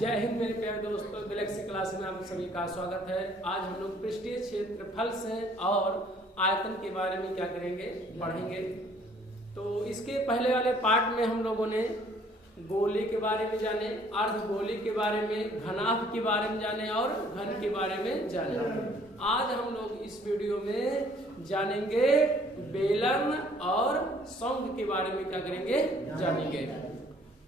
जय हिंद मेरे प्यारे दोस्तों, गैलेक्सी क्लास में आप सभी का स्वागत है। आज हम लोग पृष्ठीय क्षेत्रफल से और आयतन के बारे में क्या करेंगे, पढ़ेंगे। तो इसके पहले वाले पार्ट में हम लोगों ने गोले के बारे में जाने, अर्धगोले के बारे में, घनाभ के बारे में जाने और घन के बारे में जाने। आज हम लोग इस वीडियो में जानेंगे बेलन और शंख के बारे में क्या करेंगे, जानेंगे।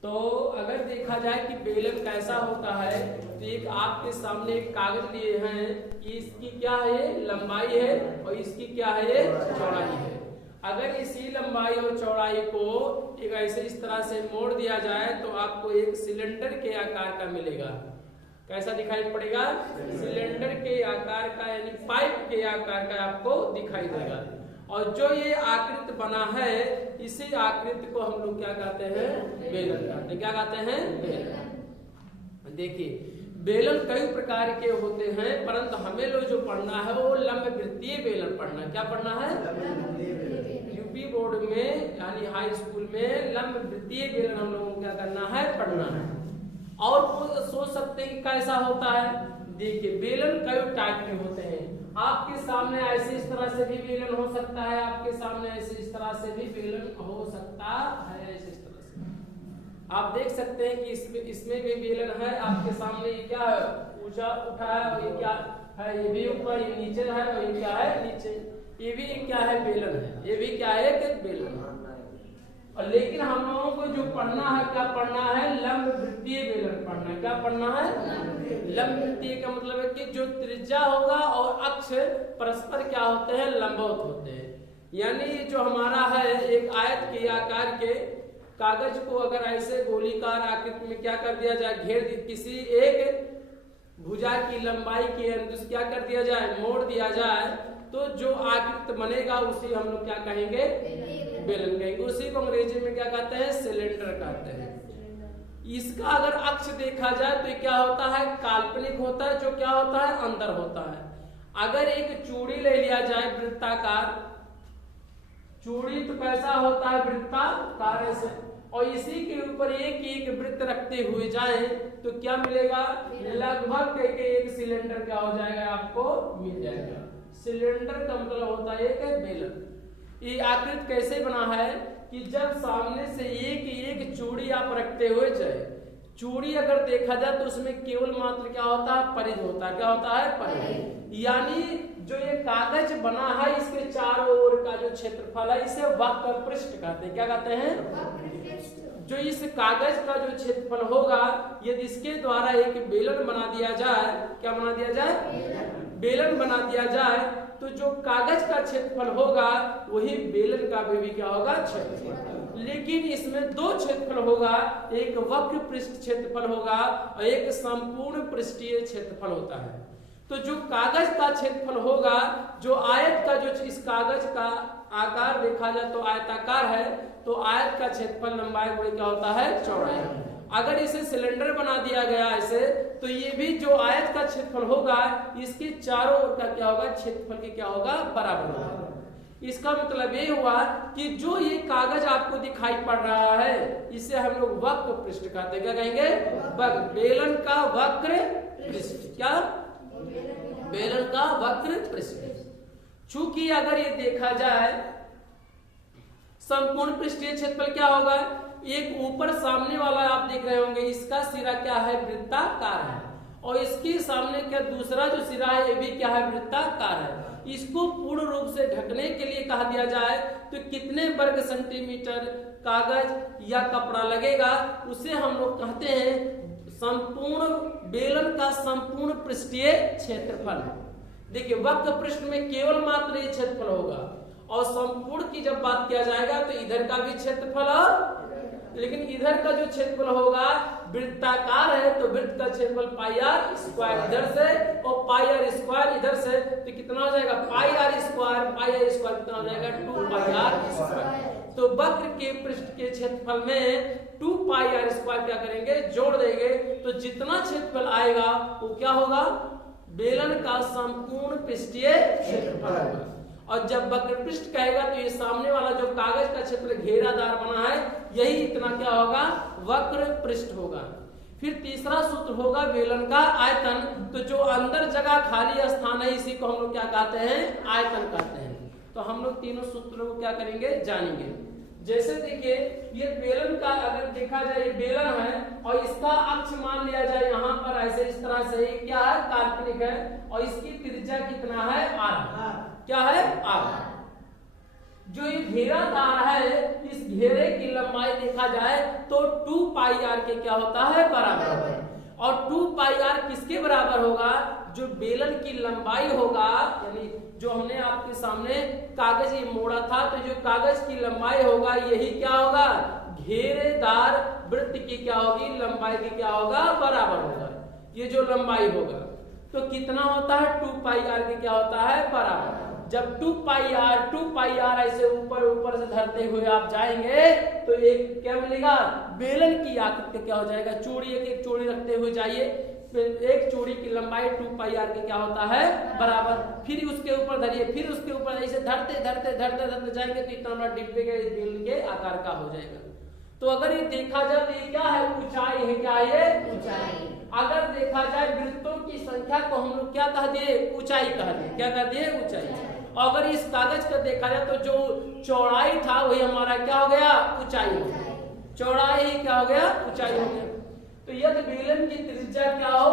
तो अगर देखा जाए कि बेलन कैसा होता है, तो एक आपके सामने एक कागज लिए हैं, इसकी क्या है, लंबाई है और इसकी क्या है, चौड़ाई है। अगर इसी लंबाई और चौड़ाई को एक ऐसे इस तरह से मोड़ दिया जाए तो आपको एक सिलेंडर के आकार का मिलेगा। कैसा दिखाई पड़ेगा, सिलेंडर के आकार का, यानी पाइप के आकार का आपको दिखाई देगा। और जो ये आकृति बना है, इसी आकृति को हम लोग क्या कहते हैं, बेलन कहते हैं। क्या कहते हैं, बेलन। देखिए बेलन कई प्रकार के होते हैं, परंतु हमें लोग जो पढ़ना है वो लंब वृत्तीय बेलन पढ़ना। क्या पढ़ना है, यूपी बोर्ड में यानी हाई स्कूल में लंब वृत्तीय बेलन हम लोगों को क्या करना है, पढ़ना है। और सोच सकते हैं कि कैसा होता है। देखिए बेलन कई टाइप के होते हैं। आपके सामने ऐसे इस तरह से भी बेलन हो सकता है, आपके सामने ऐसे इस तरह से भी बेलन हो सकता है, ऐसे इस तरह से आप देख सकते हैं कि इसमें भी बेलन है। आपके सामने ये क्या है, ऊंचा उठा है, और ये क्या है, ये भी ऊपर, ये नीचे है, और ये क्या है, नीचे। ये भी क्या है, बेलन है। ये भी क्या है, एक बेलन है। और लेकिन हम लोगों को जो पढ़ना है, क्या पढ़ना है, लंब वृत्तीय बेलन पढ़ना है। क्या पढ़ना है, लंब वृत्तीय का मतलब है कि जो त्रिज्या होगा और अक्ष परस्पर क्या होते हैं, लंबवत होते हैं। यानी जो हमारा है एक आयत के आकार के कागज को अगर ऐसे गोलीकार आकृति में क्या कर दिया जाए, घेर किसी एक भुजा की लंबाई के अनुसार क्या कर दिया जाए, मोड़ दिया जाए, तो जो आकृति बनेगा उसी हम लोग क्या कहेंगे, बेलन कहेंगे। उसी को अंग्रेजी में क्या कहते हैं, सिलेंडर कहते हैं। इसका अगर अक्ष देखा जाए तो क्या होता है, काल्पनिक होता है, जो क्या होता है, अंदर होता है। अगर एक चूड़ी ले लिया जाए वृत्ताकार चूड़ी, तो कैसा होता है, वृत्ताकार ऐसे, और इसी के ऊपर एक एक वृत्त रखते हुए जाए तो क्या मिलेगा, लगभग एक सिलेंडर क्या हो जाएगा, आपको मिल जाएगा। सिलेंडर का मतलब होता है एक बेलन। ये आकृति कैसे बना है कि जब सामने से एक एक चूड़ी आप रखते हुए जाए, चूड़ी अगर देखा जाए तो उसमें केवल मात्र क्या होता है, परिध होता है। क्या होता है, परिध। यानी जो ये कागज बना है, इसके चारों ओर का जो क्षेत्रफल है, इसे वक्र पृष्ठ कहते हैं। क्या कहते हैं, जो इस कागज का जो क्षेत्रफल होगा, यदि इसके द्वारा एक बेलन बना दिया जाए, क्या बना दिया जाए, बेलन बना दिया जाए, तो जो कागज का क्षेत्रफल होगा वही बेलन का भी क्या होगा, क्षेत्रफल। लेकिन इसमें दो क्षेत्रफल होगा, एक वक्र पृष्ठ क्षेत्रफल होगा और एक संपूर्ण पृष्ठीय क्षेत्रफल होता है। तो जो कागज का क्षेत्रफल होगा, जो आयत का, जो इस कागज का आकार देखा जाए तो आयताकार है, तो आयत का क्षेत्रफल लंबाई गुणे क्या होता है, चौड़ाई। अगर इसे सिलेंडर बना दिया गया ऐसे, तो ये भी जो आयत का क्षेत्रफल होगा, इसके चारों ओर का क्या होगा, क्षेत्रफल के क्या होगा, बराबर होगा। इसका मतलब ये हुआ कि जो ये कागज आपको दिखाई पड़ रहा है, इसे हम लोग वक्र पृष्ठ कहते हैं। क्या कहेंगे, बेलन का वक्र पृष्ठ। क्या, बेलन का वक्र पृष्ठ। चूंकि अगर ये देखा जाए संपूर्ण पृष्ठीय क्षेत्रफल क्या होगा, एक ऊपर सामने वाला आप देख रहे होंगे, इसका सिरा क्या है, वृत्ताकार है, और इसके सामने क्या दूसरा जो सिरा है, ये भी क्या है, वृत्ताकार है। इसको पूर्ण रूप से ढकने के लिए कहा दिया जाए तो कितने वर्ग सेंटीमीटर कागज या कपड़ा लगेगा, उसे हम लोग कहते हैं संपूर्ण बेलन का संपूर्ण पृष्ठीय क्षेत्रफल। देखिए वक्र पृष्ठ में केवल मात्र ये क्षेत्रफल होगा, और संपूर्ण की जब बात किया जाएगा तो इधर का भी क्षेत्रफल, और लेकिन इधर का जो क्षेत्रफल होगा वृत्ताकार है, तो वृत्त का क्षेत्रफल पाई आर स्क्वायर इधर से और पाई आर स्क्वायर इधर से, तो कितना हो जाएगा, पाई आर स्क्वायर कितना हो जाएगा, 2 पाई आर स्क्वायर। तो वक्र के पृष्ठ के क्षेत्रफल में 2 पाई आर स्क्वायर क्या करेंगे, जोड़ देंगे, तो जितना क्षेत्रफल आएगा वो क्या होगा, बेलन का संपूर्ण पृष्ठीय क्षेत्रफल होगा। और जब वक्र पृष्ठ कहेगा तो ये सामने वाला जो कागज का क्षेत्र घेरादार बना है, यही इतना क्या होगा, वक्र पृष्ठ होगा। फिर तीसरा सूत्र होगा बेलन का आयतन। तो जो अंदर जगह खाली स्थान है इसी को हम लोग क्या कहते हैं, आयतन कहते हैं। तो हम लोग तीनों सूत्रों को क्या करेंगे, जानेंगे। जैसे देखिए ये बेलन का अगर देखा जाए, ये बेलन है और इसका अक्ष मान लिया जाए यहाँ पर ऐसे इस तरह से, क्या है, काल्पनिक है और इसकी त्रिज्या कितना है, r। क्या है, r। जो ये घेरादार है इस घेरे की लंबाई देखा जाए तो 2 पाई r के क्या होता है, बराबर है। और 2 पाई r किसके बराबर होगा, जो बेलन की लंबाई होगा, यानी जो हमने आपके सामने कागज ये मोड़ा था, तो जो कागज की लंबाई होगा यही क्या होगा, घेरेदार वृत्त की क्या होगी, लंबाई की क्या होगा, बराबर होगा। ये जो लंबाई होगा तो कितना होता है, 2 पाई r के क्या होता है, बराबर। जब 2 पाई r ऐसे ऊपर ऊपर से धरते हुए आप जाएंगे तो एक क्या मिलेगा, बेलन की आकृति क्या हो जाएगा, चूड़ी एक एक चूड़ी रखते हुए जाइए, एक चूड़ी की लंबाई 2 पाई r के क्या होता है, बराबर। फिर उसके ऊपर धरिए, फिर उसके ऊपर ऐसे धरते धरते धरते धरते जाएंगे तो इतना बड़ा डिब्बे के बेलन के आकार का हो जाएगा। तो अगर ये देखा जाए तो ये क्या है, ऊंचाई है, क्या है, ऊंचाई। अगर देखा जाए वृत्तों की संख्या को हम लोग क्या कह दिए, ऊंचाई कह दिए, क्या कह दिए, ऊंचाई। अगर इस कागज का देखा जाए तो जो चौड़ाई था वही हमारा क्या हो गया, ऊंचाई हो गया, चौड़ाई ही क्या हो गया, ऊंचाई हो गया। तो यदि बेलन की त्रिज्या क्या हो,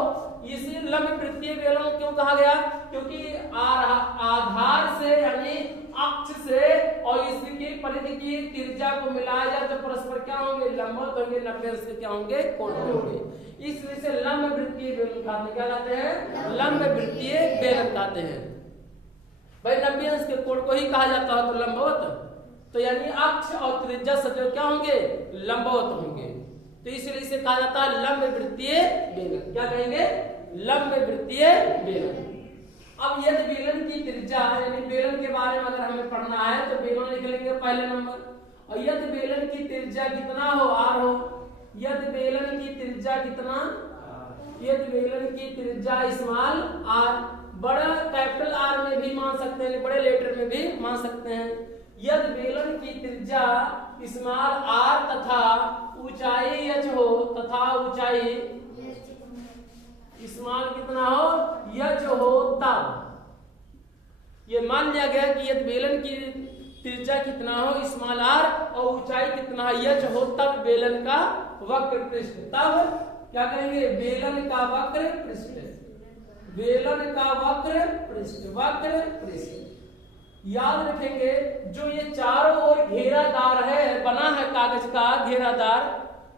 इसी लंब वृत्तीय बेलन क्यों कहा गया, क्योंकि आधार से यानी अक्ष से और इसकी परिधि की त्रिज्या को मिलाया जाए तो परस्पर क्या होंगे, लंबवत होंगे, 90 अंश के क्या होंगे, कोण होंगे। इसलिए से लंब वृत्तीय बेलन कहते, क्या कहते हैं, लंब वृत्तीय बेलन कहते हैं। भाई 90 अंश के कोण को ही कहा जाता है तो लंबवत, तो यानी अक्ष और त्रिज्या सदैव क्या होंगे, लंबवत होंगे। तो इसलिए इसे कहा जाता है लंब वृत्तीय बेलन। क्या कहेंगे, लंब वृत्तीय बेलन। अब यदि बेलन की त्रिज्या यानी बेलन के बारे में अगर हमें पढ़ना है तो बेलन लिख लेंगे पहले नंबर। और यदि बेलन की त्रिज्या कितना हो, r हो, यदि बेलन की त्रिज्या कितना, यदि बेलन की त्रिज्या स्मॉल r, बड़ा कैपिटल R में भी मान सकते हैं, बड़े लेटर में भी मान सकते हैं। यदि बेलन की त्रिज्या स्मॉल r तथा ऊंचाई h हो, तथा ऊंचाई स्मॉल कितना हो, h हो, तब ये मान लिया गया कि यदि बेलन की त्रिज्या कितना हो, स्मॉल r, और ऊंचाई कितना है, h हो, तब बेलन का वक्र पृष्ठ, तब क्या करेंगे, बेलन का वक्र पृष्ठ, बेलन का वक्र पृष्ठ, वक्र पृष्ठ। याद रखेंगे जो ये चारों ओर घेरादार है, बना है कागज का घेरादार,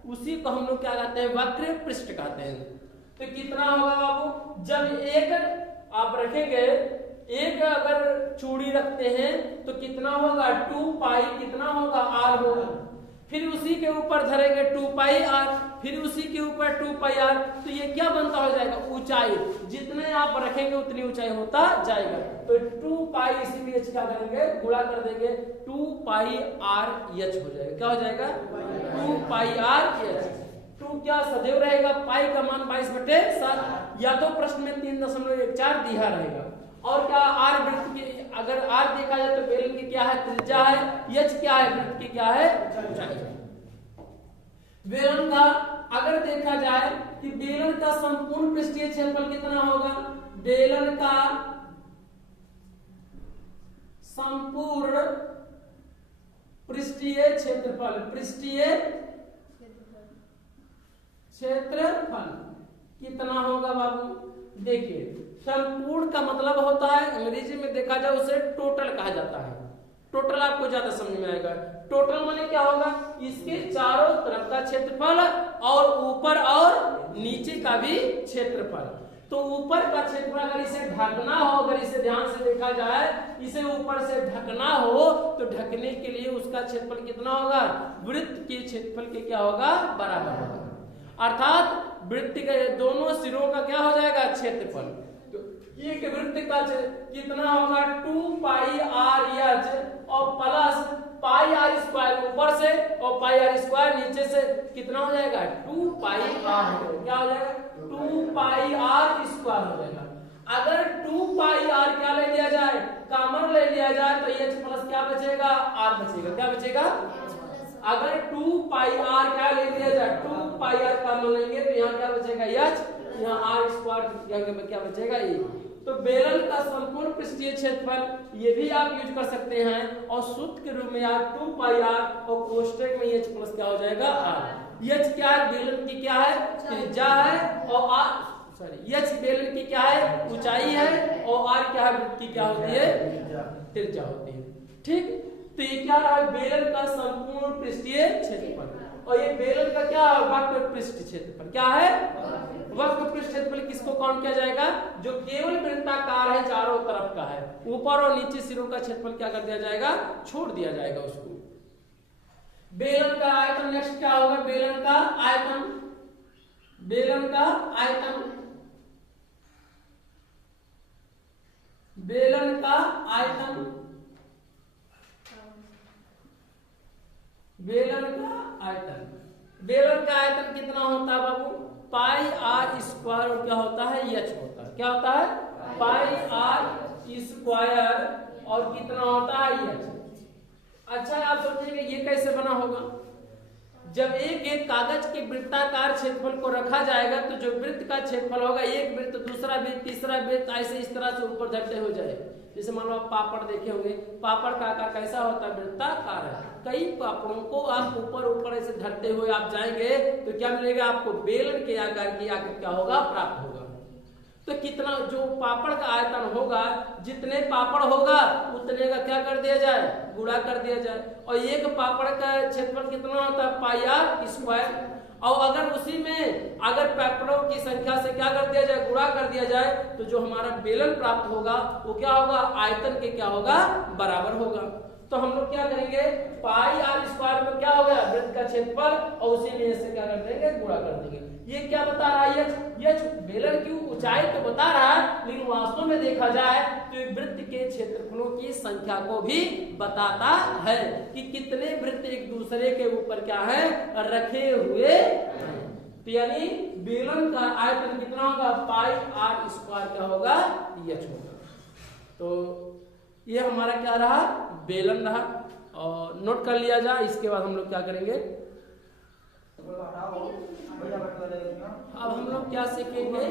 उसी को हम लोग क्या कहते हैं, वक्र पृष्ठ कहते हैं। तो कितना होगा बाबू, जब एक आप रखेंगे, एक अगर चूड़ी रखते हैं तो कितना होगा, 2 पाई कितना होगा, r होगा। फिर उसी के ऊपर धरेंगे 2 पाई r, फिर उसी के ऊपर 2 पाई r, तो ये क्या बनता हो जाएगा, ऊंचाई। जितने आप रखेंगे उतनी ऊंचाई होता जाएगा। तो 2 पाई इसी h क्या करेंगे, गुणा कर देंगे, 2 पाई r h हो जाएगा। क्या हो जाएगा, 2 पाई r h। 2 क्या सदैव रहेगा, पाई का मान 22/7, या तो प्रश्न में 3.14 दिया रहेगा। और क्या, r वृत्त की अगर r देखा जाए तो बेलन की क्या है, त्रिज्या है, h क्या है, वृत्त की क्या है, ऊंचाई। बेलन का अगर देखा जाए कि बेलन का संपूर्ण पृष्ठीय क्षेत्रफल कितना होगा, बेलन का संपूर्ण पृष्ठीय क्षेत्रफल, पृष्ठीय क्षेत्रफल कितना होगा बाबू। देखिए संपूर्ण का मतलब होता है, अंग्रेजी में देखा जाए उसे टोटल कहा जाता है। टोटल आपको ज्यादा समझ में आएगा। टोटल माने क्या होगा, इसके चारों तरफ का क्षेत्रफल और ऊपर और नीचे का भी क्षेत्रफल। तो ऊपर का क्षेत्रफल अगर इसे ढकना हो, अगर इसे ध्यान से देखा जाए, इसे ऊपर से ढकना हो तो ढकने के लिए उसका क्षेत्रफल कितना होगा, वृत्त के क्षेत्रफल के क्या होगा, बराबर होगा। अर्थात वृत्त के दोनों सिरों का क्या हो जाएगा, क्षेत्रफल। तो एक वृत्त का कितना होगा, 2 पाई r h और प्लस पाई r स्क्वायर ऊपर से और पाई r स्क्वायर नीचे से, कितना हो जाएगा, 2 पाई r। क्या हो जाएगा, 2 पाई r स्क्वायर हो जाएगा। अगर 2 पाई r क्या ले लिया जाए, कॉमन ले लिया जाए तो h प्लस क्या बचेगा, r बचेगा। क्या बचेगा, अगर 2 पाई r क्या ले लिया जाए, 2 पाई आर कॉमन लेंगे तो यहाँ क्या बचेगा एच, यहाँ आर स्क्वायर क्या बचेगा ए। तो बेलन का संपूर्ण पृष्ठीय क्षेत्रफल ये भी आप यूज कर सकते हैं और सूत्र के रूप में आप 2 पाई आर और कोष्टक में एच प्लस क्या हो जाएगा आर। एच क्या है, बेलन की क्या है त्रिज्या है, और आर सॉरी एच बेलन की क्या है ऊंचाई है, और आर क्या है वृत्त की क्या होती है त्रिज्या होती है। ठीक, तो ये क्या रहा बेलन का संपूर्ण पृष्ठीय क्षेत्रफल, और ये बेलन का क्या वक्र पृष्ठ क्षेत्रफल क्या है वक्र पृष्ठ क्षेत्रफल। किसको काउंट किया जाएगा, जो केवल वृत्ताकार है चारों तरफ का है, ऊपर और नीचे सिरों का क्षेत्रफल क्या कर दिया जाएगा, छोड़ दिया जाएगा उसको। बेलन का आयतन नेक्स्ट क्या होगा, बेलन का आयतन, बेलन का आयतन, बेलन का आयतन, बेलन का आयतन, बेलन का आयतन कितना होता है बाबू, पाई आर स्क्वायर और क्या होता है एच होता है, क्या होता है पाई आर स्क्वायर और कितना होता है एच। अच्छा आप सोचिएगा ये कैसे बना होगा, जब एक एक कागज के वृत्ताकार क्षेत्रफल को रखा जाएगा तो जो वृत्त का क्षेत्रफल होगा, एक वृत्त दूसरा वृत्त तीसरा वृत्त ऐसे इस तरह से ऊपर धरते हो जाए। जैसे मान लो आप पापड़ देखे होंगे, पापड़ का आकार कैसा होता है वृत्ताकार है, कई पापड़ों को आप ऊपर ऊपर ऐसे धरते हुए आप जाएंगे तो क्या मिलेगा आपको, बेलन के आकार की आकृति क्या होगा प्राप्त होगा। तो कितना जो पापड़ का आयतन होगा, जितने पापड़ होगा उतने का क्या कर दिया जाए, गुणा कर दिया जाए, और एक पापड़ का क्षेत्रफल कितना होता है पाई आर स्क्वायर, और अगर उसी में अगर पापड़ों की संख्या से क्या कर दिया जाए, गुणा कर दिया जाए, तो जो हमारा बेलन प्राप्त होगा वो क्या होगा, आयतन के क्या होगा बराबर होगा। तो हम लोग क्या करेंगे, पाई आर स्क्वायर में क्या हो गया वृत्त का क्षेत्रफल, और उसी में से क्या कर देंगे, गुणा कर देंगे। ये क्या बता रहा है, ये बेलन की ऊंचाई तो बता रहा है, लेकिन वास्तव में देखा जाए तो ये वृत्त के क्षेत्रफलों की संख्या को भी बताता है कि कितने वृत्त एक दूसरे के ऊपर क्या है रखे हुए। तो यानी बेलन का आयतन कितना होगा, पाई आर स्क्वायर क्या होगा, एच होगा। तो ये हमारा क्या रहा, बेलन रहा, और नोट कर लिया जाए। इसके बाद हम लोग क्या करेंगे, अब हम लोग क्या सीखेंगे,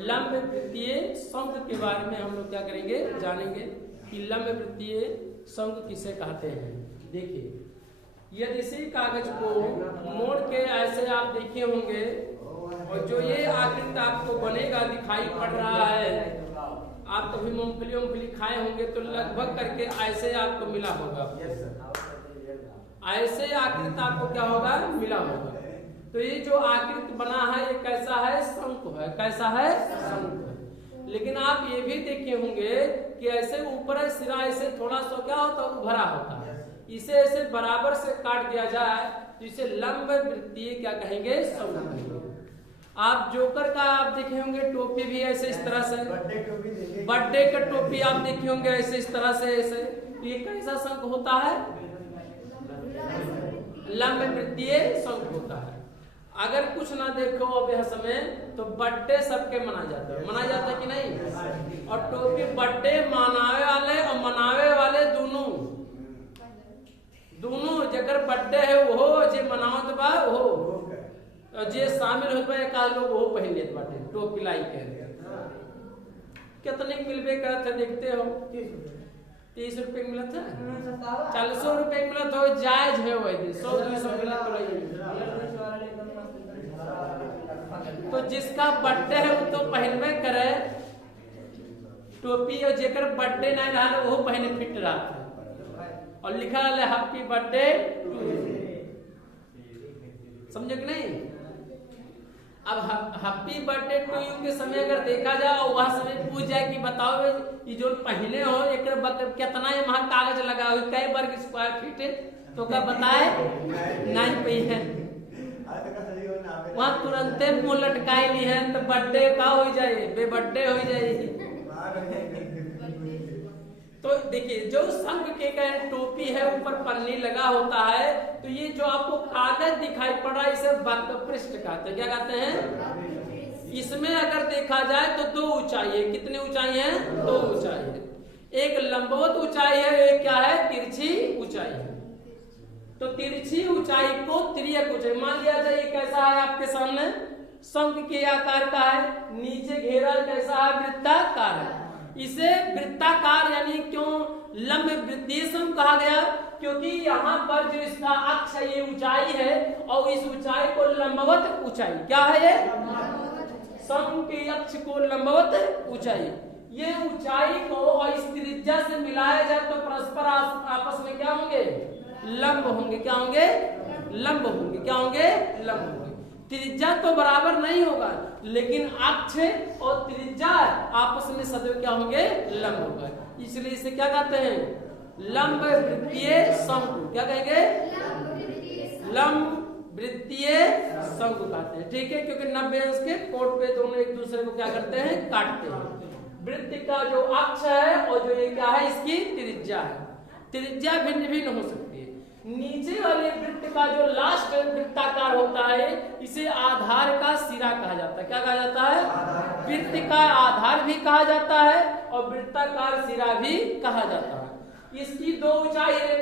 लंब वृत्तीय शंख के बारे में हम लोग क्या करेंगे, जानेंगे कि लंब वृत्तीय शंख किसे कहते हैं। देखिए यदि इसी कागज को मोड़ के ऐसे आप देखे होंगे, और जो ये आकृति आपको बनेगा दिखाई पड़ रहा है, आप कभी मूंगफली खाए होंगे तो लगभग करके ऐसे आपको मिला होगा, ऐसे आकृति आपको क्या होगा मिला होगा। तो ये जो आकृति बना है ये कैसा है, शंख है, कैसा है शंख है। लेकिन आप ये भी देखे होंगे कि ऐसे ऊपर सिरा ऐसे थोड़ा सा क्या होता है उभरा होता है, इसे ऐसे बराबर से काट दिया जाए तो इसे लंब वृत्तीय क्या कहेंगे, शंख कहेंगे। आप जोकर का आप देखे होंगे टोपी भी ऐसे इस तरह से, बर्थडे का टोपी आप देखे होंगे ऐसे इस तरह से ऐसे, ये कैसा शंख होता है, लंब वृत्तीय शंख होता है। अगर कुछ ना देखो अब यह समय तो बर्थडे सबके मना जाता है कि नहीं, और टोपी बर्थडे मनावे वाले और मनावे वाले दोनों जगह बर्थडे है वो जे मनावत बा वो, और जे शामिल होत बा एक लोग वो पहन लेत बाटे टोपी लाई के। कितने मिलबे करत है देखते हो, 30 रुपए मिलत है, 400 रुपए मिलत हो, जायज है वो 100-200 मिलत तो। तो जिसका बर्थडे है वो तो पहनबे करे टोपी, और जेकर बर्थडे नहीं रहा वो पहने फिट रहा था, और लिखा है हैप्पी बर्थडे टू यू, समझे कि नहीं। अब हैप्पी बर्थडे टू यू के समय अगर देखा जाए और वह समय पूछ जाए कि बताओ ये जो पहने हो एक कितना ये वहां कागज लगा हो, कई वर्ग स्क्वायर फीट है, तो क्या बताए नहीं पही है, वहां तुरंते मुंह लटकाई ली है, तो बर्थडे का हो जाए, बे बर्थडे हो जाए। तो देखिए जो शंख के टोपी है ऊपर पन्नी लगा होता है, तो ये जो आपको कागज दिखाई पड़ रहा है इसे वक्र पृष्ठ कहते हैं, क्या कहते हैं। इसमें अगर देखा जाए तो 2 ऊंचाई है, कितनी ऊंचाई है, 2 ऊंचाई है, एक लंबवत ऊंचाई है, एक क्या है तिरछी ऊंचाई है। तो तिरछी ऊंचाई को तिर्यक ऊंचाई मान लिया जाए। कैसा है आपके सामने, शंख के आकार का है, नीचे घेरा कैसा है, वृत्ताकार है। इसे वृत्ताकार यानी क्यों लंब वृत्तीय शंख कहा गया, क्योंकि यहाँ पर जो इसका अक्ष है ये ऊंचाई है और इस ऊंचाई को लंबवत ऊंचाई क्या है, ये शंख के अक्ष को लंबवत ऊंचाई, ये ऊंचाई को और इस त्रिज्या से मिलाया जाए तो परस्पर आपस में क्या होंगे, लंब होंगे। क्या होंगे, लंब होंगे। क्या होंगे, लंब होंगे। त्रिज्या तो बराबर नहीं होगा लेकिन अक्ष और त्रिज्या आपस में सदैव क्या होंगे, लंब होगा। इसलिए इसे क्या कहते हैं, लंब वृत्तीय शंकु। क्या कहेंगे, लंब वृत्तीय शंकु कहते हैं। ठीक है, क्योंकि 90 अंश के कोण पे दोनों एक दूसरे को क्या करते हैं, काटते हैं। वृत्त का जो अक्ष है और जो ये क्या है, इसकी त्रिज्या है। त्रिज्या भिन्न भिन्न हो सकती है। नीचे वाले वृत्त का जो लास्ट वृत्ताकार होता है इसे आधार का सिरा कहा जाता है। क्या कहा जाता है, वृत्त का आधार भी कहा जाता है और वृत्ताकार सिरा भी कहा जाता है। इसकी दो ऊंचाई है।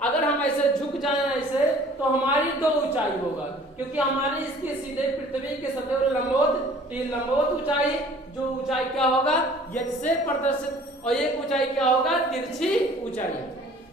अगर हम ऐसे झुक जाएं ऐसे तो हमारी दो ऊंचाई होगा, क्योंकि हमारे इसके सीधे पृथ्वी के सतह लंबवत, ये लंबवत ऊंचाई, जो ऊंचाई क्या होगा, यक्ष से प्रदर्शित, और एक ऊंचाई क्या होगा, तिरछी ऊंचाई।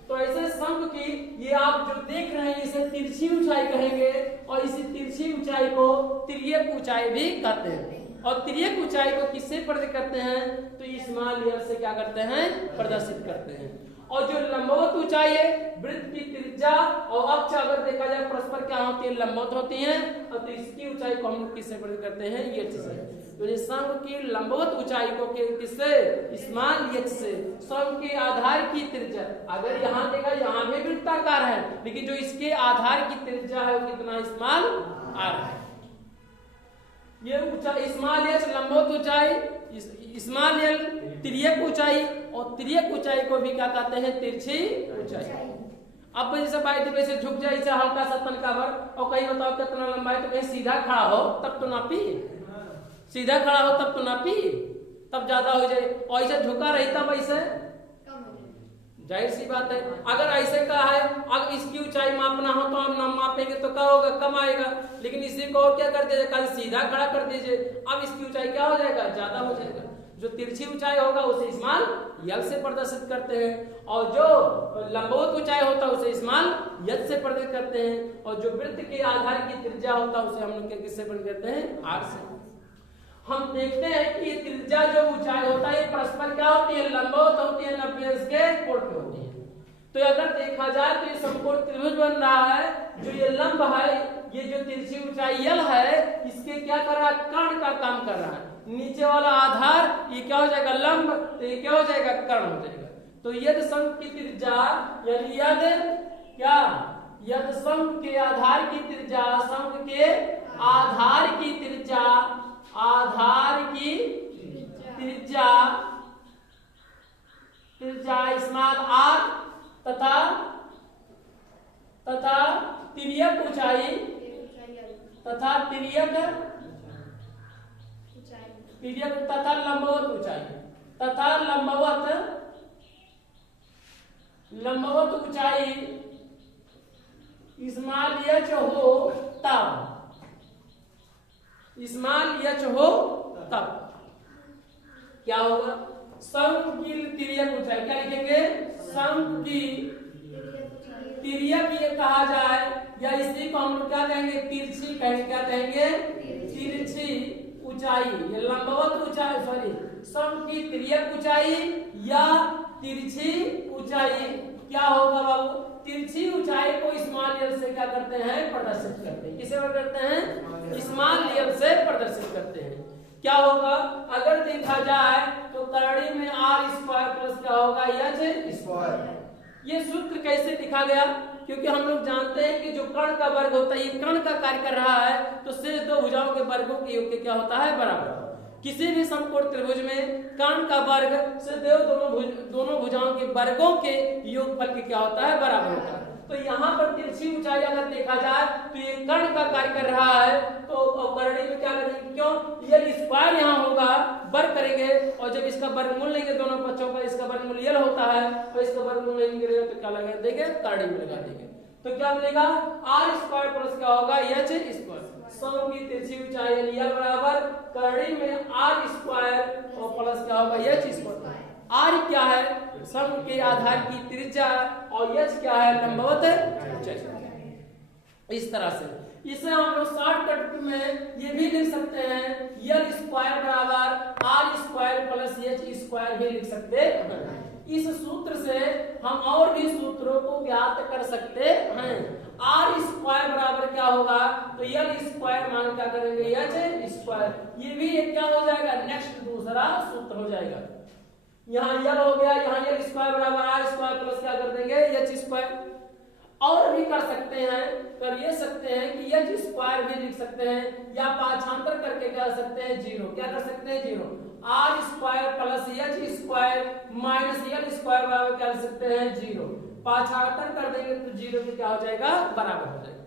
तो ऐसे शंख की ये आप जो देख रहे हैं इसे तिरछी ऊंचाई कहेंगे और इसी तिरछी ऊंचाई को तिर्यक ऊंचाई भी कहते हैं। और तिर्यक ऊंचाई को किससे प्रदर्शित करते हैं, तो स्मॉल लेयर से क्या करते हैं, प्रदर्शित करते हैं। और जो लंबवत ऊंचाई है, वृत्त की त्रिज्या और अक्ष अगर देखा जाए परस्पर क्या होती है, लंबवत होती हैं, और तो इसकी ऊंचाई को हम लोग किससे प्रदर्शित करते हैं, यक्ष से। तो ये शंख की लंबवत ऊंचाई को किससे, स्मॉल यक्ष से। शंख के आधार की त्रिज्या, अगर यहाँ देखा यहाँ भी वृत्ताकार है लेकिन जो इसके आधार की त्रिज्या है वो कितना, स्मॉल आर है। ये ऊंचाई स्मॉल एच लंबवत ऊंचाई, स्मॉल एल तिर्यक ऊंचाई, और तिर्यक ऊंचाई को भी क्या कहते हैं, तिरछी ऊंचाई। अब जैसे बाई वैसे झुक जाए इसे हल्का सा तनका भर, और कहीं बताओ कितना लंबा है, तो कहीं सीधा खड़ा हो तब तो नापी, सीधा खड़ा हो तब तो नापी, तब ज्यादा हो जाए, और ऐसे झुका रही तब ऐसे जाहिर सी बात है। अगर ऐसे का है, अगर इसकी ऊंचाई मापना हो तो हम ना मापेंगे तो क्या होगा, कम आएगा। लेकिन इसी को और क्या कर दीजिए, कल सीधा खड़ा कर दीजिए, अब इसकी ऊंचाई क्या हो जाएगा, ज्यादा हो जाएगा। जो तिरछी ऊंचाई होगा उसे स्मॉल यल से प्रदर्शित करते हैं, और जो लंबवत ऊंचाई होता है उसे स्मॉल यच से प्रदर्शित करते हैं, और जो वृत्त के आधार की त्रिज्या होता है उसे हम लोग किससे प्रदर्शित करते हैं, आर से। हम देखते हैं कि त्रिज्या जो ऊंचाई होता है परस्पर क्या होती है, लंबवत होती है, 90 अंश के कोण पे होती है। तो अगर देखा जाए तो ये समकोण त्रिभुज बन रहा है, जो ये लंब है, ये जो तिरछी ऊंचाई यल है, इसके क्या कर रहा है, कर्ण का काम कर रहा है। नीचे वाला आधार ये क्या हो जाएगा, लंब, तो ये क्या हो जाएगा, कर्ण हो जाएगा। तो यदि शंख की त्रिज्या यानी यदि क्या, यदि शंख के आधार की त्रिज्या, शंख के आधार की त्रिज्या, आधार की त्रिज्या, त्रिज्या स्मॉल आर तथा तिर्यक ऊंचाई, तथा तिर्यक तथा लंबवत ऊंचाई, तथा लंबवत ऊंचाई स्मॉल एच हो तब, स्मॉल एच हो तब क्या होगा, शंख की तिर्यक ऊंचाई, क्या लिखेंगे, शंख की तिर्यक ये कहा जाए, या इसी को हम लोग क्या कहेंगे, तिरछी कहेंगे। क्या कहेंगे, तिरछी ऊंचाई, ये लंबवत ऊंचाई, सॉरी शंख की तिर्यक ऊंचाई या तिरछी ऊंचाई क्या होगा बाबू, तिरछी ऊंचाई को स्मॉल एल से क्या करते हैं, प्रदर्शित करते हैं। किसे करते हैं, स्मॉल एल से प्रदर्शित करते हैं। क्या होगा, अगर देखा जाए तो करड़ी में आर स्क्वायर प्लस क्या होगा, एच स्क्वायर। ये सूत्र कैसे लिखा गया, क्योंकि हम लोग जानते हैं कि जो कर्ण का वर्ग होता है ये कर्ण का कार्य कर रहा है, तो शेष दो भुजाओं के वर्गों के योग के क्या होता है, बराबर। किसी भी समकोण त्रिभुज में कर्ण का वर्ग से दोनों भुजाओं के वर्गों के योगफल के क्या होता है, बराबर होता है। तो यहाँ पर तिरछी ऊंचाई अगर देखा जाए तो ये कर्ण का कार्य कर रहा है, तो करड़ी में क्या करेंगे, क्यों, ये स्क्वायर यहाँ होगा, वर्ग करेंगे, और जब इसका वर्गमूल लेंगे दोनों पक्षों का, इसका वर्गमूल यल होता है, और इसका वर्गमूल नहीं गिरेगा तो क्या लगा देंगे, करड़ी में लगा देंगे। तो क्या मिलेगा आर स्क्वायर प्लस क्या होगा एच स्क्वायर। सम की तिरछी ऊंचाई एल बराबर करड़ी में आर स्क्वायर और प्लस क्या होगा एच स्क्वायर। आर क्या है सम के आधार की त्रिज्या और एच क्या है लंबवत ऊंचाई। इस तरह से इसे हम लोग शॉर्टकट में ये भी लिख सकते हैं एल स्क्वायर बराबर R square plus H square भी लिख सकते हैं। इस सूत्र से हम और भी सूत्रों को ज्ञात कर सकते हैं। आर स्क्वायर बराबर क्या होगा तो एल स्क्वायर मान क्या करेंगे एच स्क्वायर। ये भी एक क्या हो जाएगा नेक्स्ट दूसरा सूत्र हो जाएगा। यहाँ एल हो गया, यहाँ एल स्क्वायर बराबर आर स्क्वायर प्लस क्या कर देंगे एच स्क्वायर। और भी कर सकते हैं, कर ये सकते हैं कि एच स्क्वायर भी लिख सकते हैं या पाछांतर करके क्या कर सकते हैं जीरो। क्या कर सकते हैं zero. R square plus H square minus L square बराबर क्या लिख सकते हैं जीरो। पाछांतर कर देंगे तो जीरो भी क्या हो जाएगा बराबर हो जाएगा।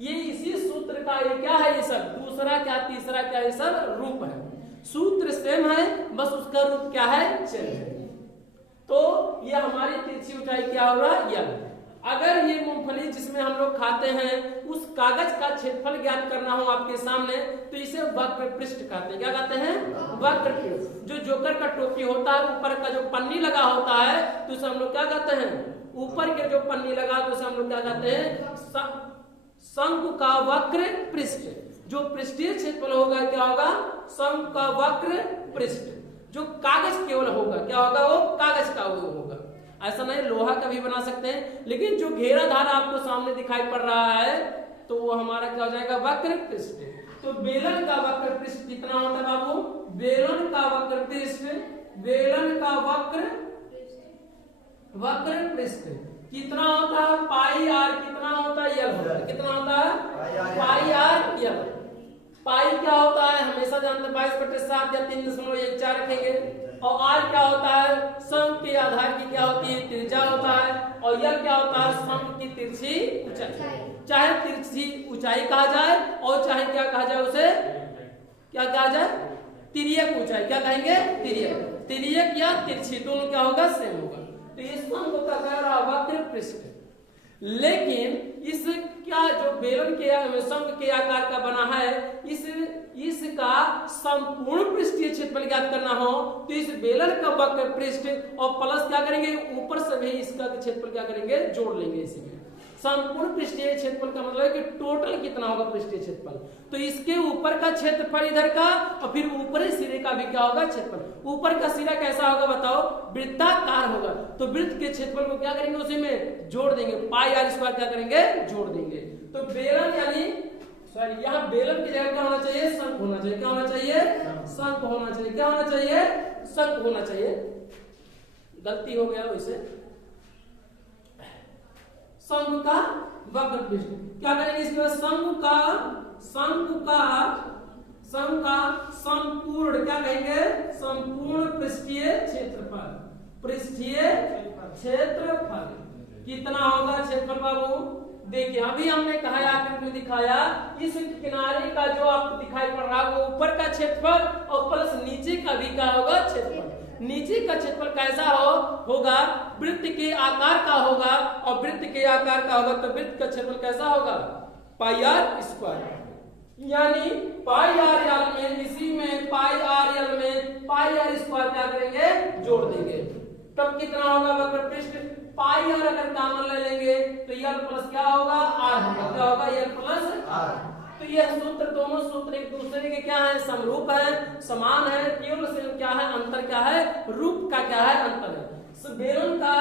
ये इसी सूत्र का ये क्या है, ये सब दूसरा क्या तीसरा क्या ये सब रूप है। सूत्र सेम है बस उसका रूप क्या है चेंज है। तो ये हमारी तिरछी ऊंचाई क्या होगा एल। अगर ये मूंगफली जिसमें हम लोग खाते हैं उस कागज का क्षेत्रफल ज्ञात करना हो आपके सामने तो इसे वक्र पृष्ठ कहते हैं। क्या कहते हैं वक्र पृष्ठ। जो जोकर का टोपी होता है ऊपर का जो पन्नी लगा होता है तो उसे हम लोग क्या कहते हैं ऊपर के जो पन्नी लगा तो उसे हम लोग क्या कहते हैं शंकु का वक्र पृष्ठ। जो पृष्ठीय क्षेत्रफल होगा क्या होगा शंकु का वक्र पृष्ठ। जो कागज केवल होगा क्या होगा वो कागज का वो होगा। ऐसा नहीं लोहा का भी बना सकते हैं लेकिन जो घेरा धारा आपको सामने दिखाई पड़ रहा है तो वो हमारा क्या हो जाएगा वक्र पृष्ठ। तो बेलन का वक्र पृष्ठ कितना होता है बाबू। बेलन का वक्र पृष्ठ बेलन का वक्र पृष्ठ कितना होता है पाई आर। कितना होता है यल होता है। कितना होता है पाई आर यल। पाई क्या होता है हमेशा जानते 22/7 या 3.14 रखेंगे। और आर क्या होता है सम के आधार की क्या होती है त्रिज्या होता है। और यल क्या होता है सम की तिरछी ऊंचाई। चाहे तिरछी ऊंचाई कहा जाए और चाहे क्या कहा जाए उसे क्या कहा जाए तिर्यक ऊंचाई। क्या कहेंगे तिर्यक या तिरछी दोनों क्या होगा सेम होगा। तो ये सम को क्या कह रहा वक्र पृष्ठ। लेकिन इस क्या जो बेलन के शंख के आकार का बना है इसका संपूर्ण पृष्ठीय क्षेत्रफल ज्ञात करना हो तो इस बेलन का वक्र पृष्ठ और प्लस क्या करेंगे ऊपर से भी इसका क्षेत्रफल क्या करेंगे जोड़ लेंगे। इसी में संपूर्ण पृष्ठीय क्षेत्रफल का मतलब है कि टोटल कितना होगा पृष्ठीय क्षेत्रफल। तो इसके ऊपर का क्षेत्रफल इधर का और फिर ऊपरी सिरे का भी क्या होगा क्षेत्रफल। ऊपर का सिरा कैसा होगा बताओ वृत्ताकार होगा तो वृत्त के क्षेत्रफल को क्या करेंगे उसी में जोड़ देंगे। पाई आर स्क्वायर क्या करेंगे जोड़ देंगे। तो बेलन यानी सॉरी यहाँ बेलन की जगह क्या होना चाहिए शंख होना चाहिए। क्या होना चाहिए शंख होना चाहिए। क्या होना चाहिए शंख होना चाहिए। गलती हो गया वैसे शंख का वक्र पृष्ठ क्या करेंगे इसमें शंख का संपूर्ण क्या कहेंगे संपूर्ण पृष्ठीय क्षेत्रफल कितना होगा क्षेत्रफल बाबू। देखिए अभी हमने कहा आकृति में दिखाया इस किनारे का जो आपको दिखाई पड़ रहा है वो ऊपर का क्षेत्रफल और प्लस नीचे का भी क्या होगा क्षेत्रफल। नीचे का क्षेत्रफल कैसा होगा वृत्त के आकार का होगा और वृत्त के आकार का होगा तो वृत्त का क्षेत्रफल कैसा होगा पाई आर स्क्वायर। यानी पाई आर यल में इसी में पाई आर यल में पाई आर स्क्वायर क्या करेंगे जोड़ देंगे। तब कितना होगा वक्र पृष्ठ पाई आर अगर कॉमन ले लेंगे तो यल प्लस क्या होगा आर होगा। क्या होगा यल प्लस आर। तो यह सूत्र दोनों सूत्र एक दूसरे के क्या है समरूप है समान है। केवल से क्या है अंतर क्या है रूप का क्या है अंतर है। बेलन का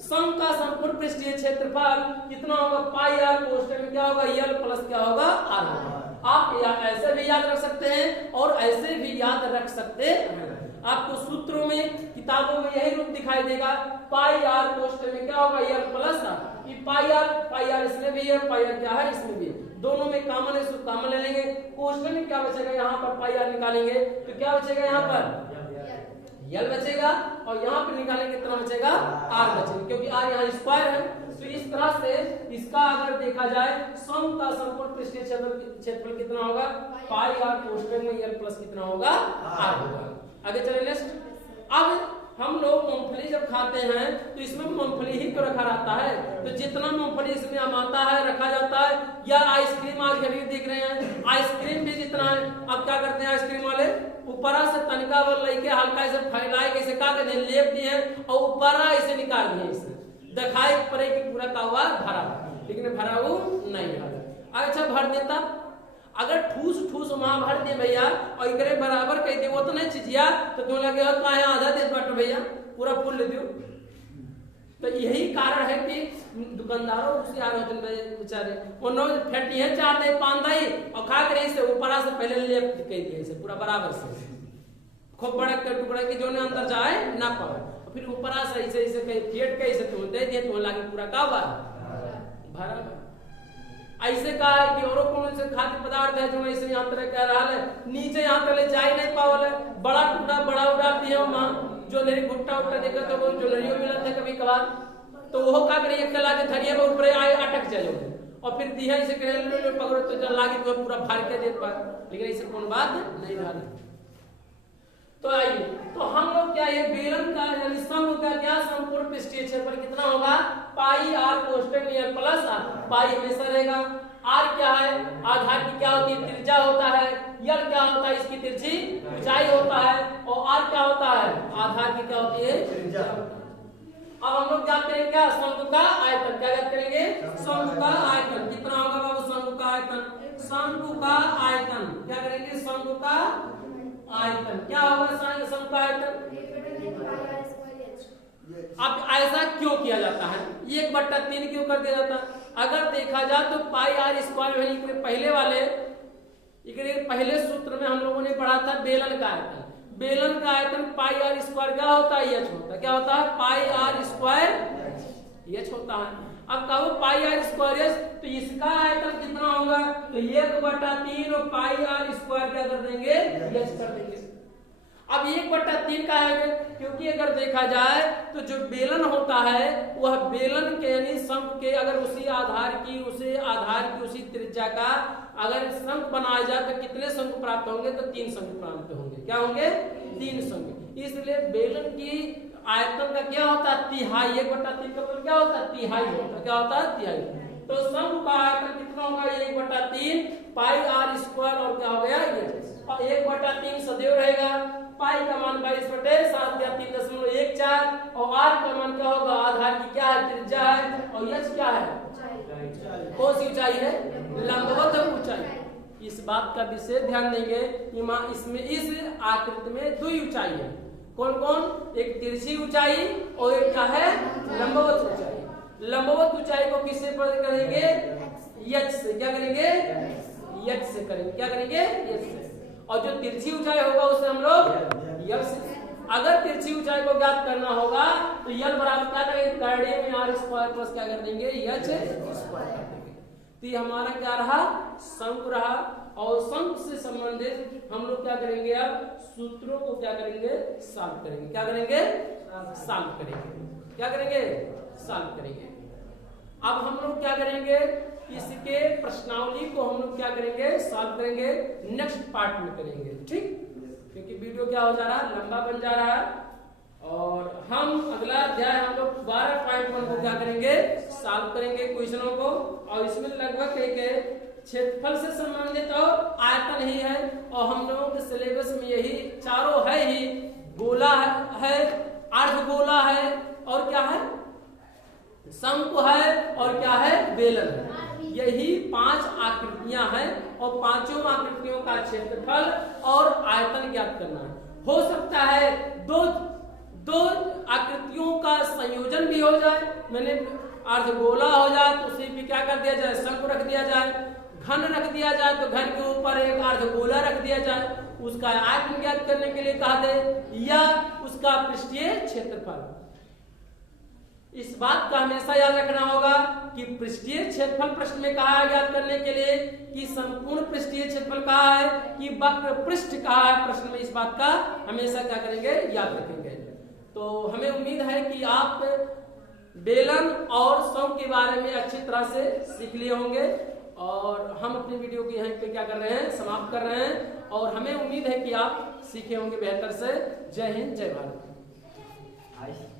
सम का संपूर्ण पृष्ठीय क्षेत्रफल कितना होगा पाई आर कोष्ठक में क्या होगा यल प्लस क्या होगा आर होगा। आप ऐसे भी याद रख सकते हैं और ऐसे भी याद रख सकते हैं। आपको सूत्रों में किताबों में यही रूप दिखाई देगा पाई आर कोष्ठक में क्या होगा यल प्लस आर। पाई आर इसमें भी है पाई आर क्या है इसमें भी है। दोनों में कॉमन है कॉमन ले लेंगे। कोष्ठक में क्या बचेगा यहाँ पर पाई आर निकालेंगे तो क्या बचेगा यहाँ पर यल बचेगा और यहाँ पे निकालेंगे कितना बचेगा आर बचेगा क्योंकि आर यहाँ स्क्वायर है। तो इस तरह से इसका अगर देखा जाए सम का संपूर्ण पृष्ठीय क्षेत्रफल कितना होगा पाई आर कोष्ठक में यल प्लस कितना होगा आर होगा। आगे चले नेक्स्ट। अब हम लोग मूंगफली जब खाते हैं तो इसमें मूंगफली ही तो रखा रहता है, तो जितना मूंगफली इसमें आता है रखा जाता है। या आइसक्रीम आज कभी देख रहे हैं, आइसक्रीम भी जितना है, अब क्या करते हैं आइसक्रीम वाले ऊपरा से तनिका वो लेके हल्का ऐसे फैलाए कैसे क्या करते हैं, लेप दिए और ऊपरा ऐसे निकाल दिए, इसे दिखाई पड़े कि पूरा का हुआ भरा, लेकिन भरा वो नहीं भरा। अच्छा भर देता, अगर ठूस ठूस वहां भर दे भैया और इकरे बराबर कह दे वो तो नहीं चीजिया, तो क्यों लगे हो तो आधा दे बाटो भैया पूरा फूल ले दियो। तो यही कारण है कि दुकानदारों होशियार होते हैं बेचारे, उन्होंने फेटी है चार दे पान दई और खा कर इसे ऊपरा से पहले लेप कह दिए इसे पूरा बराबर से खूब बड़ा के टुकड़ा के जो ने अंदर जाए ना पाए, फिर ऊपरा से ऐसे ऐसे कहीं फेट के ऐसे तुम दे दिए तो लागे पूरा का भरा। ऐसे कहा है कि औरों कौन से खाद्य पदार्थ है जो ऐसे यहाँ तरह कह रहा है नीचे यहाँ तक ले जा ही नहीं पावल है, बड़ा टुकड़ा बड़ा उड़ा दिए माँ जो मेरी भुट्टा उट्टा देखा तो वो ज्वेलरियों मिला था कभी कभार, तो वो का करिए कला के धरिए वो ऊपर आए अटक जाए और फिर दिया इसे पकड़ो तो जल लागे तो पूरा फाड़ के दे पा, लेकिन ऐसे कौन बात नहीं रहा। तो आइए तो हम लोग क्या ये बेलन का यानी सम का क्या संपूर्ण पृष्ठीय क्षेत्रफल कितना होगा, पाई आर कोष्टक में प्लस आर, पाई हमेशा रहेगा, आर क्या है आधार की क्या होती है त्रिज्या होता है, यल क्या होता है इसकी तिरछी ऊंचाई होता है, और आर क्या होता है आधार की क्या होती है त्रिज्या। अब हम लोग क्या करेंगे क्या शंकु का आयतन, क्या याद करेंगे शंकु का आयतन कितना होगा बाबू, शंकु का आयतन, शंकु का आयतन क्या करेंगे शंकु का आयतन क्या होगा शंकु का आयतन। अब ऐसा क्यों किया जाता है, 1/3 क्यों कर दिया जाता है, अगर देखा जाए तो पाई आर स्क्वायर पहले वाले पहले सूत्र में हम लोगों ने पढ़ा था बेलन का आयतन, बेलन का आयतन पाई आर स्क्वायर क्या होता है एच होता है, क्या होता है पाई आर स्क्वायर एच होता है। अब कहो पाई आर स्क्वायर एच तो इसका आयतन कितना होगा, तो 1/3 और पाई आर स्क्वायर क्या कर देंगे एच कर देंगे। अब 1/3 का है क्योंकि अगर देखा जाए तो जो बेलन होता है वह बेलन के यानी शंख के अगर उसी आधार की उसी त्रिज्या का अगर शंख बनाया जाए तो कितने शंख प्राप्त होंगे, तो 3 शंख प्राप्त होंगे, क्या होंगे 3 शंख। इसलिए बेलन की आयतन का क्या होता है तिहाई, 1/3 का क्या होता है तिहाई होता है, क्या होता है तिहाई। तो शंख का आयतन कितना होगा 1/3 पाई आर स्क्वायर और क्या हो गया ये 1/3 सदैव रहेगा, पाई का मान 22/7 या 3.14 और आर का मान क्या होगा आधार की क्या है त्रिज्या है और एच क्या है कौन सी ऊंचाई है लंबवत ऊंचाई। इस बात का विशेष ध्यान देंगे कि इसमें इस आकृति में 2 ऊंचाई है, कौन कौन, एक तिरछी ऊंचाई और एक क्या है लंबवत ऊंचाई। लंबवत ऊंचाई को किससे पद करेंगे एच से, क्या करेंगे एच से करेंगे, क्या करेंगे एच से, और जो तिरछी ऊंचाई होगा उसे हम लोग यल से। अगर तिरछी ऊंचाई को ज्ञात करना होगा तो यल बराबर क्या करेंगे कर्णे में आर स्क्वायर प्लस क्या कर देंगे एच स्क्वायर कर देंगे। तो ये हमारा क्या रहा शंख रहा, और शंख से संबंधित हम लोग क्या करेंगे अब सूत्रों को क्या करेंगे सॉल्व करेंगे, क्या करेंगे सॉल्व करेंगे, क्या करेंगे सॉल्व करेंगे। अब हम लोग क्या करेंगे इसके प्रश्नावली को हम लोग क्या करेंगे सॉल्व करेंगे नेक्स्ट पार्ट में करेंगे, ठीक, क्योंकि वीडियो क्या हो जा रहा है लंबा बन जा रहा है। और हम अगला अध्याय हम लोग 12.1 को क्या करेंगे सॉल्व करेंगे क्वेश्चनों को, और इसमें लगभग एक क्षेत्रफल से संबंधित और आयतन ही है, और हम लोगों के सिलेबस में यही चारों है ही, गोला है अर्धगोला है और क्या है शंकु है और क्या है बेलन है, यही 5 आकृतियां हैं और पांचों आकृतियों का क्षेत्रफल और आयतन ज्ञात करना है। हो सकता है दो आकृतियों का संयोजन भी हो जाए, मैंने अर्धगोला हो जाए तो उसी पे क्या कर दिया जाए शंकु रख दिया जाए, घन रख दिया जाए तो घन के ऊपर एक अर्धगोला रख दिया जाए, उसका आयतन ज्ञात करने के लिए कहा दे, या उसका पृष्ठीय क्षेत्रफल। इस बात का हमेशा याद रखना होगा कि पृष्ठीय क्षेत्रफल प्रश्न में कहा है ज्ञात करने के लिए कि संपूर्ण पृष्ठीय क्षेत्रफल कहा है कि वक्र पृष्ठ कहा है, प्रश्न में इस बात का हमेशा क्या करेंगे याद रखेंगे। तो हमें उम्मीद है कि आप बेलन और शंख के बारे में अच्छी तरह से सीख लिए होंगे, और हम अपनी वीडियो को यहीं पे क्या कर रहे हैं समाप्त कर रहे हैं, और हमें उम्मीद है कि आप सीखे होंगे बेहतर से। जय हिंद जय भारत। आज